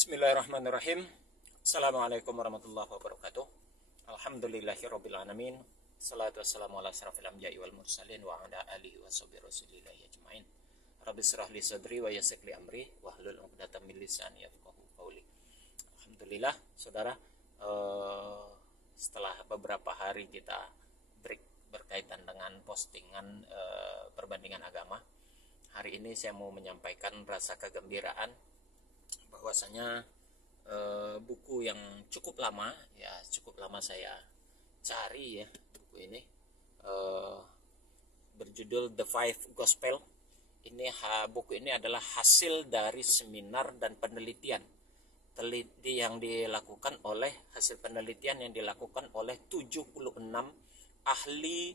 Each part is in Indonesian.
Bismillahirrahmanirrahim. Assalamualaikum warahmatullahi wabarakatuh. Alhamdulillahirabbil alamin. Salatu wassalamu ala asrafil anbiya'i wal mursalin wa ala alihi washabihi rasulillahi ajmain. Rabbi shrah li sadri wa yassir li amri wahlul 'uqdatam min lisani yafqahu qawli. Alhamdulillah, saudara, setelah beberapa hari kita break berkaitan dengan postingan perbandingan agama, hari ini saya mau menyampaikan rasa kegembiraan bahwasanya buku yang cukup lama saya cari, ya, buku ini berjudul The Five Gospel. Buku ini adalah hasil dari seminar dan penelitian yang dilakukan oleh 76 ahli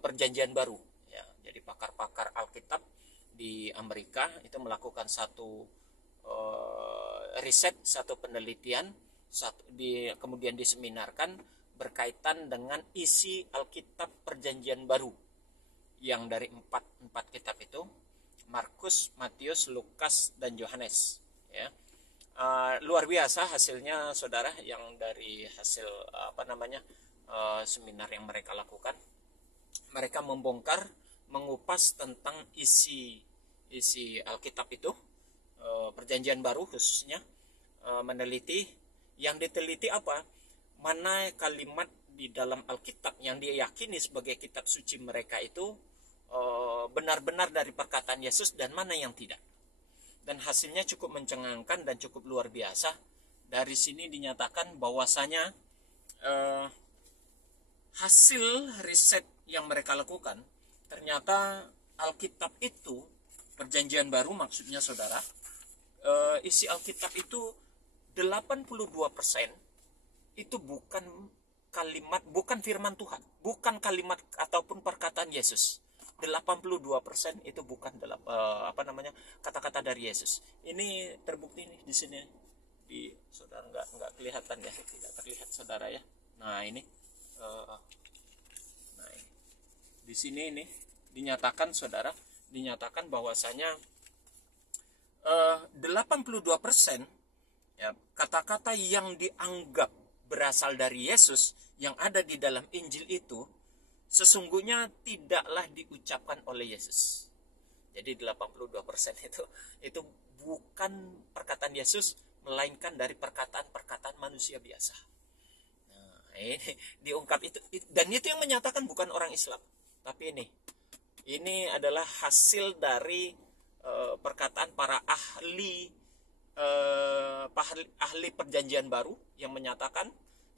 perjanjian baru, ya. Jadi pakar-pakar Alkitab di Amerika itu melakukan satu riset, satu penelitian, kemudian diseminarkan berkaitan dengan isi Alkitab Perjanjian Baru yang dari empat kitab itu, Markus, Matius, Lukas, dan Yohanes, ya. Luar biasa hasilnya, saudara, yang dari hasil seminar yang mereka lakukan. Mereka mengupas tentang isi Alkitab itu, Perjanjian Baru khususnya, meneliti. Yang diteliti apa? Mana kalimat di dalam Alkitab yang diyakini sebagai kitab suci mereka itu benar-benar dari perkataan Yesus dan mana yang tidak. Dan hasilnya cukup mencengangkan dan cukup luar biasa. Dari sini dinyatakan bahwasanya hasil riset yang mereka lakukan, ternyata Alkitab itu, Perjanjian Baru maksudnya, saudara, isi Alkitab itu 82% itu bukan firman Tuhan, bukan kalimat ataupun perkataan Yesus. 82% itu bukan kata-kata dari Yesus. Ini terbukti nih di sini, saudara, nggak kelihatan ya, tidak terlihat, saudara, ya. Nah ini, di sini ini dinyatakan, saudara, bahwasanya 82%, ya, kata-kata yang dianggap berasal dari Yesus yang ada di dalam Injil itu sesungguhnya tidaklah diucapkan oleh Yesus. Jadi 82% itu bukan perkataan Yesus, melainkan dari perkataan manusia biasa. Nah, ini diungkap itu, dan itu yang menyatakan bukan orang Islam, tapi ini adalah hasil dari perkataan para ahli perjanjian baru yang menyatakan,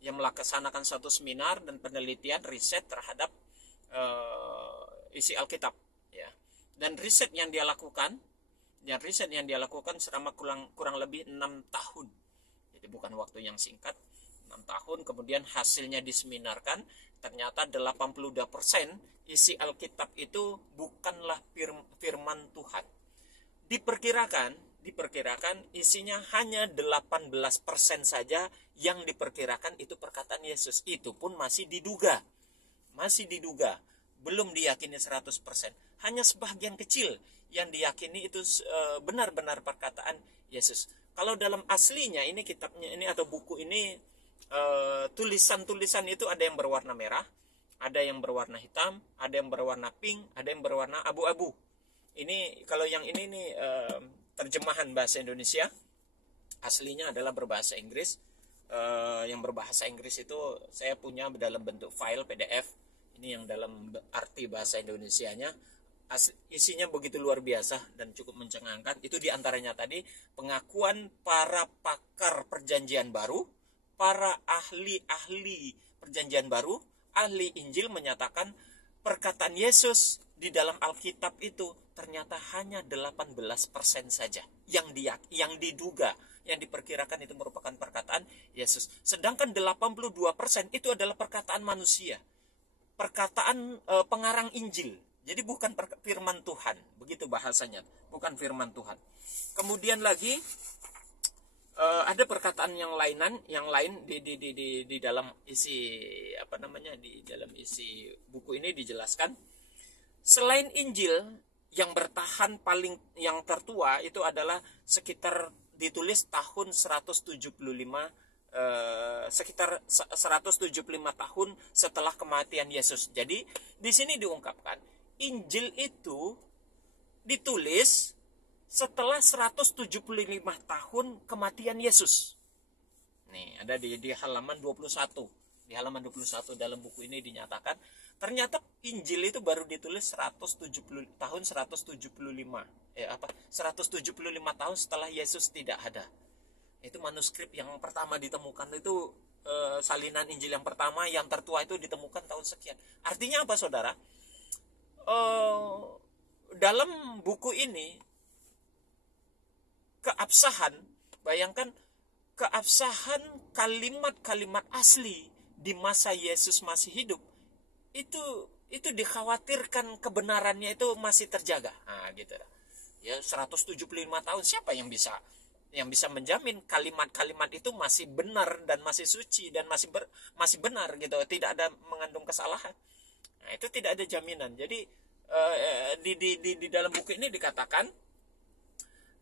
yang melaksanakan satu seminar dan penelitian riset terhadap isi Alkitab, ya. Dan riset yang dia lakukan selama kurang lebih 6 tahun. Jadi bukan waktu yang singkat, 6 tahun. Kemudian hasilnya diseminarkan, ternyata 82% isi Alkitab itu bukanlah firman Tuhan. Diperkirakan isinya hanya 18% saja yang diperkirakan itu perkataan Yesus. Itu pun masih diduga, belum diyakini 100%. Hanya sebagian kecil yang diyakini itu benar-benar perkataan Yesus. Kalau dalam aslinya ini, kitabnya ini atau buku ini, tulisan-tulisan itu ada yang berwarna merah, ada yang berwarna hitam, ada yang berwarna pink, ada yang berwarna abu-abu. Ini kalau yang ini nih terjemahan bahasa Indonesia, aslinya adalah berbahasa Inggris. Yang berbahasa Inggris itu saya punya dalam bentuk file PDF. Ini yang dalam arti bahasa Indonesianya. Isinya begitu luar biasa dan cukup mencengangkan. Itu diantaranya tadi pengakuan para pakar perjanjian baru, para ahli perjanjian baru, ahli Injil menyatakan perkataan Yesus di dalam Alkitab itu ternyata hanya 18% saja yang diduga, yang diperkirakan itu merupakan perkataan Yesus. Sedangkan 82% itu adalah perkataan manusia, perkataan pengarang Injil. Jadi bukan firman Tuhan, begitu bahasanya, bukan firman Tuhan. Kemudian lagi ada perkataan yang lain di dalam isi di dalam isi buku ini dijelaskan. Selain Injil, yang bertahan yang tertua itu adalah sekitar ditulis tahun 175, sekitar 175 tahun setelah kematian Yesus. Jadi di sini diungkapkan Injil itu ditulis setelah 175 tahun kematian Yesus. Nih, ada di halaman 21. Di halaman 21 dalam buku ini dinyatakan ternyata Injil itu baru ditulis 175 tahun setelah Yesus tidak ada. Itu manuskrip yang pertama ditemukan itu, salinan Injil yang pertama yang tertua itu ditemukan tahun sekian. Artinya apa, saudara? Dalam buku ini keabsahan, bayangkan keabsahan kalimat-kalimat asli di masa Yesus masih hidup itu dikhawatirkan kebenarannya itu masih terjaga. Nah, gitu. Ya, 175 tahun, siapa yang bisa menjamin kalimat-kalimat itu masih benar dan masih suci dan masih benar gitu, tidak ada mengandung kesalahan. Nah, itu tidak ada jaminan. Jadi di dalam buku ini dikatakan,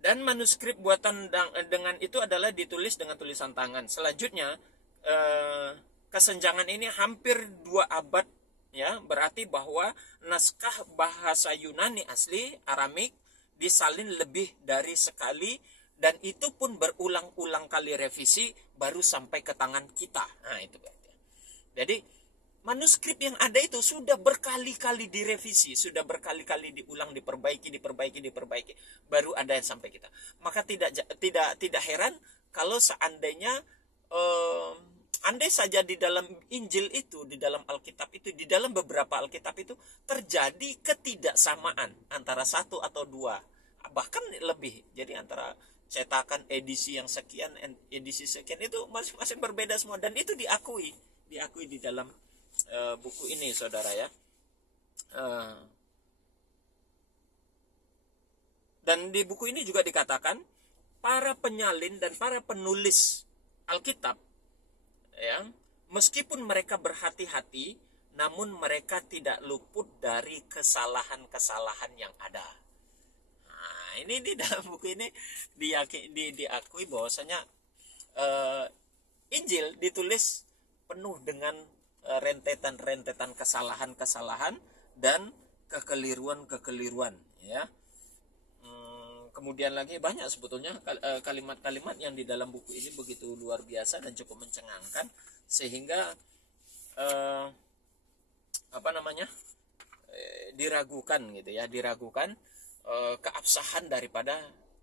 dan manuskrip buatan dengan itu adalah ditulis dengan tulisan tangan. Selanjutnya kesenjangan ini hampir 2 abad, ya, berarti bahwa naskah bahasa Yunani asli Aramik disalin lebih dari sekali, dan itu pun berulang-ulang kali revisi baru sampai ke tangan kita. Nah, itu berarti. Jadi manuskrip yang ada itu sudah berkali-kali direvisi, sudah berkali-kali diulang, diperbaiki, baru ada yang sampai kita. Maka tidak heran kalau seandainya andai saja di dalam Injil itu, di dalam Alkitab itu, di dalam beberapa Alkitab itu terjadi ketidaksamaan antara 1 atau 2, bahkan lebih. Jadi antara cetakan edisi yang sekian, edisi sekian itu masing-masing berbeda semua, dan itu diakui di dalam buku ini, saudara, ya. Dan di buku ini juga dikatakan para penyalin dan para penulis Alkitab, ya, meskipun mereka berhati-hati, namun mereka tidak luput dari kesalahan-kesalahan yang ada. Nah, ini di dalam buku ini diakui bahwasanya Injil ditulis penuh dengan rentetan kesalahan-kesalahan dan kekeliruan, ya. Kemudian lagi banyak sebetulnya kalimat-kalimat yang di dalam buku ini begitu luar biasa dan cukup mencengangkan, sehingga diragukan gitu ya, keabsahan daripada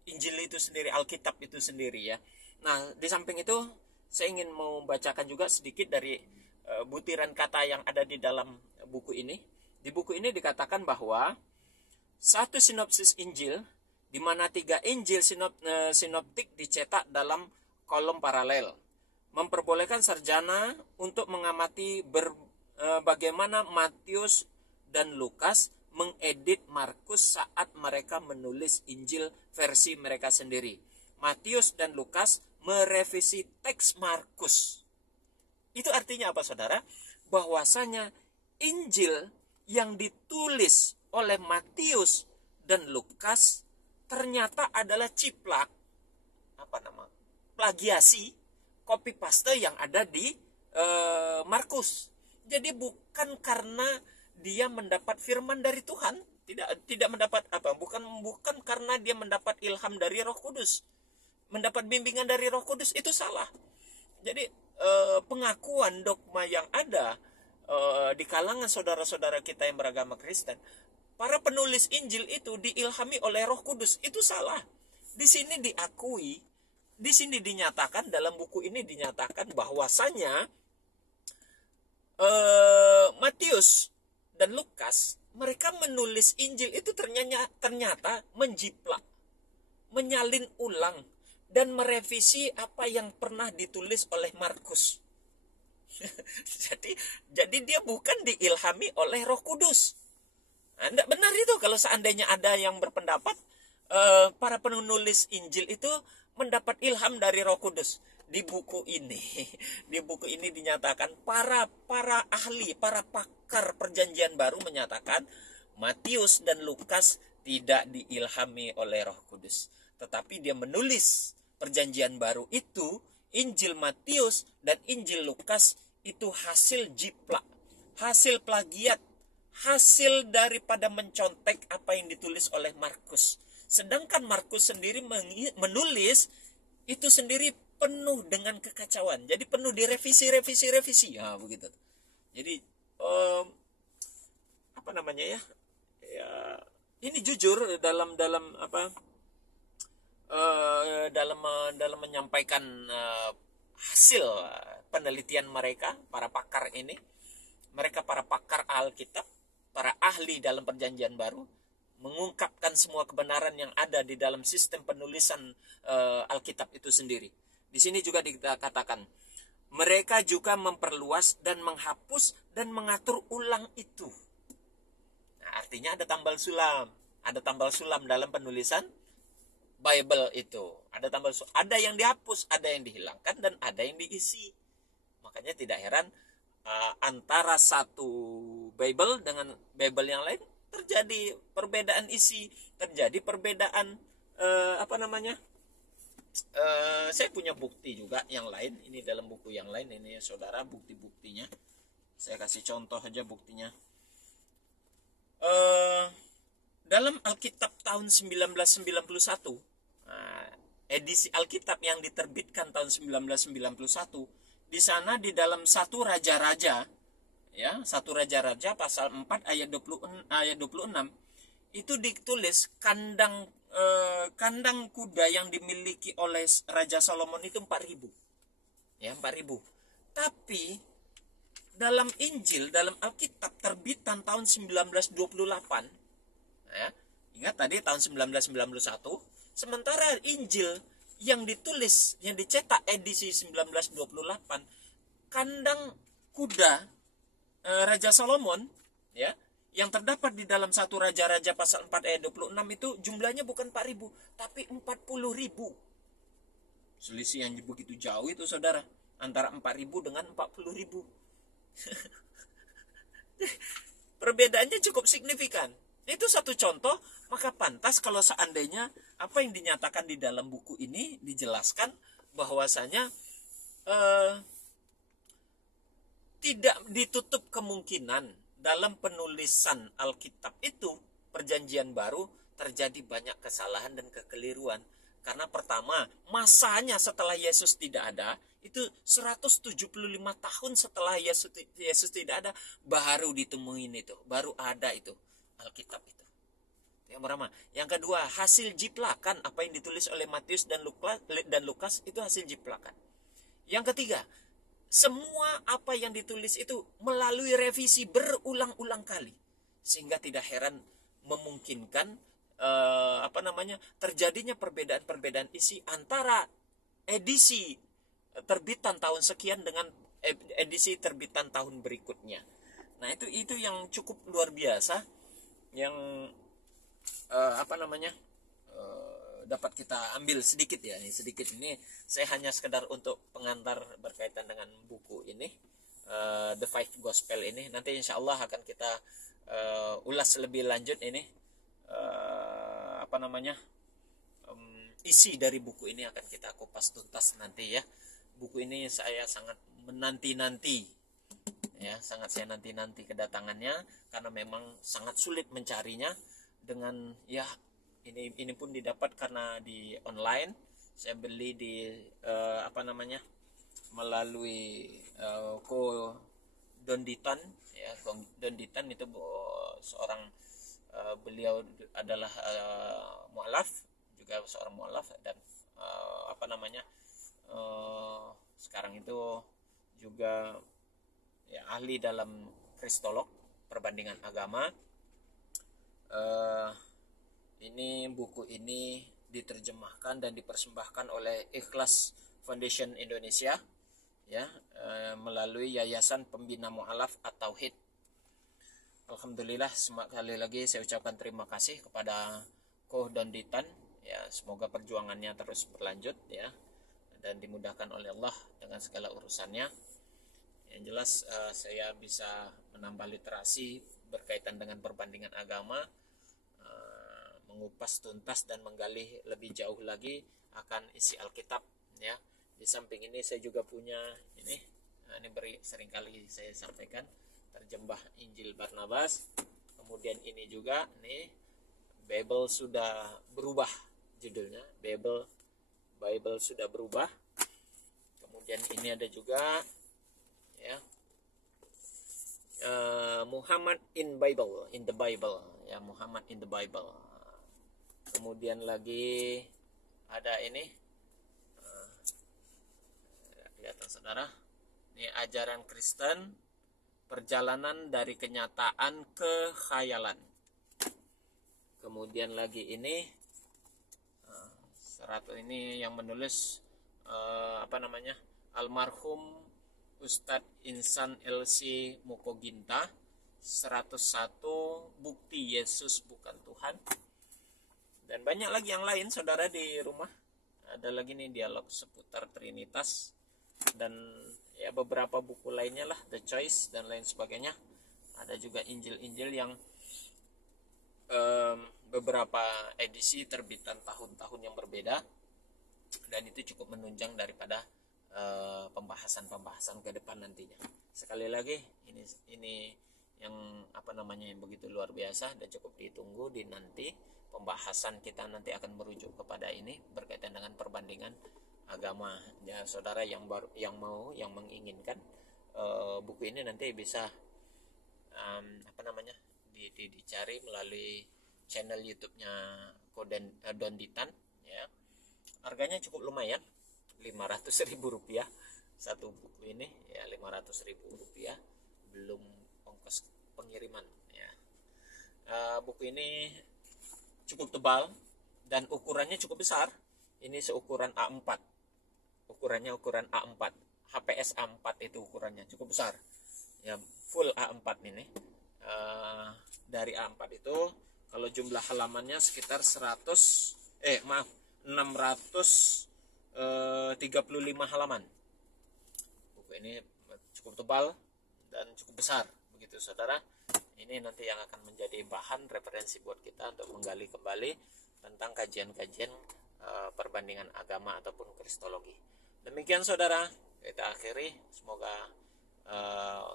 Injil itu sendiri, Alkitab itu sendiri, ya. Nah, di samping itu saya ingin membacakan juga sedikit dari butiran kata yang ada di dalam buku ini. Di buku ini dikatakan bahwa satu sinopsis Injil, di mana 3 Injil sinoptik dicetak dalam kolom paralel, memperbolehkan sarjana untuk mengamati bagaimana Matius dan Lukas mengedit Markus saat mereka menulis Injil versi mereka sendiri. Matius dan Lukas merevisi teks Markus. Itu artinya apa, saudara? Bahwasanya Injil yang ditulis oleh Matius dan Lukas ternyata adalah ciplak, plagiasi, copy paste yang ada di Markus. Jadi bukan karena dia mendapat firman dari Tuhan, tidak mendapat bukan karena dia mendapat ilham dari Roh Kudus, mendapat bimbingan dari Roh Kudus, itu salah. Jadi pengakuan dogma yang ada di kalangan saudara-saudara kita yang beragama Kristen, para penulis Injil itu diilhami oleh Roh Kudus, itu salah. Di sini diakui, di sini dinyatakan, dalam buku ini dinyatakan bahwasanya Matius dan Lukas, mereka menulis Injil itu ternyata menjiplak, menyalin ulang, dan merevisi apa yang pernah ditulis oleh Markus. jadi dia bukan diilhami oleh Roh Kudus. Anda benar itu kalau seandainya ada yang berpendapat para penulis Injil itu mendapat ilham dari Roh Kudus. Di buku ini dinyatakan para ahli, para pakar Perjanjian Baru menyatakan Matius dan Lukas tidak diilhami oleh Roh Kudus, tetapi dia menulis Perjanjian Baru itu, Injil Matius dan Injil Lukas itu hasil jiplak, hasil plagiat, hasil daripada mencontek apa yang ditulis oleh Markus. Sedangkan Markus sendiri menulis itu sendiri penuh dengan kekacauan. Jadi penuh direvisi. Ya, begitu. Jadi apa namanya ya? Ya, ini jujur dalam apa? Dalam menyampaikan hasil penelitian mereka, para pakar ini, mereka para pakar Alkitab, para ahli dalam Perjanjian Baru, mengungkapkan semua kebenaran yang ada di dalam sistem penulisan Alkitab itu sendiri. Di sini juga dikatakan, mereka juga memperluas dan menghapus dan mengatur ulang itu. Nah, artinya ada tambal sulam dalam penulisan Bible itu. Ada yang dihapus, ada yang dihilangkan, dan ada yang diisi. Makanya tidak heran antara satu Bible dengan Bible yang lain terjadi perbedaan isi, terjadi perbedaan saya punya bukti juga yang lain. Ini dalam buku yang lain ini ya saudara, bukti-buktinya. Saya kasih contoh aja buktinya. Dalam Alkitab tahun 1991, edisi Alkitab yang diterbitkan tahun 1991, di sana di dalam satu raja-raja, ya, satu raja-raja pasal 4 ayat 26 itu ditulis kandang kuda yang dimiliki oleh Raja Solomon itu 4.000. Ya, 4.000. Tapi dalam Injil, dalam Alkitab terbitan tahun 1928, ya, ingat tadi tahun 1991, sementara Injil yang ditulis, yang dicetak edisi 1928, kandang kuda Raja Solomon, ya, yang terdapat di dalam satu raja-raja pasal 4 ayat 26 itu jumlahnya bukan 4.000 tapi 40.000. Selisih yang begitu jauh itu saudara, antara 4.000 dengan 40.000. Perbedaannya cukup signifikan. Itu satu contoh. Maka pantas kalau seandainya apa yang dinyatakan di dalam buku ini dijelaskan bahwasanya tidak ditutup kemungkinan dalam penulisan Alkitab itu, Perjanjian Baru, terjadi banyak kesalahan dan kekeliruan. Karena pertama, masanya setelah Yesus tidak ada, itu 175 tahun setelah Yesus tidak ada, baru ditemuin itu, baru ada itu Alkitab itu. Yang pertama. Yang kedua, hasil jiplakan apa yang ditulis oleh Matius dan Lukas itu hasil jiplakan. Yang ketiga, semua apa yang ditulis itu melalui revisi berulang-ulang kali, sehingga tidak heran memungkinkan terjadinya perbedaan-perbedaan isi antara edisi terbitan tahun sekian dengan edisi terbitan tahun berikutnya. Nah, itu yang cukup luar biasa yang dapat kita ambil sedikit ya. Sedikit ini saya hanya sekedar untuk pengantar berkaitan dengan buku ini, The Five Gospel ini. Nanti insya Allah akan kita ulas lebih lanjut ini, isi dari buku ini akan kita kupas tuntas nanti ya. Buku ini saya sangat menanti-nanti ya, sangat saya nanti-nanti kedatangannya, karena memang sangat sulit mencarinya. Dengan ya, ini pun didapat karena di online. Saya beli di melalui Ko Donditan ya. Donditan itu seorang beliau adalah mualaf, juga seorang mualaf, dan sekarang itu juga ya ahli dalam kristolog, perbandingan agama. Ini buku ini diterjemahkan dan dipersembahkan oleh Ikhlas Foundation Indonesia ya, melalui Yayasan Pembina Mu'alaf At-Tauhid. Alhamdulillah, sekali lagi saya ucapkan terima kasih kepada Ko Donditan ya, semoga perjuangannya terus berlanjut ya, dan dimudahkan oleh Allah dengan segala urusannya. Yang jelas saya bisa menambah literasi berkaitan dengan perbandingan agama, mengupas tuntas dan menggali lebih jauh lagi akan isi Alkitab ya. Di samping ini saya juga punya ini seringkali saya sampaikan terjemah Injil Barnabas. Kemudian ini juga nih Bible sudah berubah judulnya, Bible sudah berubah. Kemudian ini ada juga ya Muhammad in the Bible ya, Muhammad in the Bible. Kemudian lagi ada ini kelihatan saudara, ini ajaran Kristen, perjalanan dari kenyataan ke khayalan. Kemudian lagi ini ini yang menulis almarhum Ustadz Insan LC Mukoginta, 101 bukti Yesus bukan Tuhan. Dan banyak lagi yang lain saudara di rumah. Ada lagi nih dialog seputar Trinitas dan ya beberapa buku lainnya lah, The Choice dan lain sebagainya. Ada juga Injil-Injil yang beberapa edisi terbitan tahun-tahun yang berbeda, dan itu cukup menunjang daripada pembahasan ke depan nantinya. Sekali lagi ini yang yang begitu luar biasa dan cukup ditunggu di nanti pembahasan kita nanti akan merujuk kepada ini berkaitan dengan perbandingan agama ya saudara, yang menginginkan buku ini nanti bisa dicari melalui channel YouTube-nya Donditan ya. Harganya cukup lumayan, Rp500.000 satu buku ini ya, Rp500.000 belum ongkos pengiriman ya. Buku ini cukup tebal dan ukurannya cukup besar. Ini seukuran A4. Ukuran A4. HPS A4 itu ukurannya cukup besar. Ya, full A4 ini. Dari A4 itu kalau jumlah halamannya sekitar 635 halaman. Buku ini cukup tebal dan cukup besar begitu saudara. Ini nanti yang akan menjadi bahan referensi buat kita untuk menggali kembali tentang kajian-kajian perbandingan agama ataupun kristologi. Demikian saudara, kita akhiri. Semoga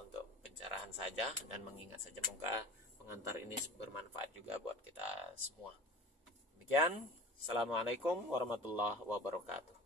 untuk pencerahan saja dan mengingat saja, semoga pengantar ini bermanfaat juga buat kita semua. Demikian, Assalamualaikum warahmatullahi wabarakatuh.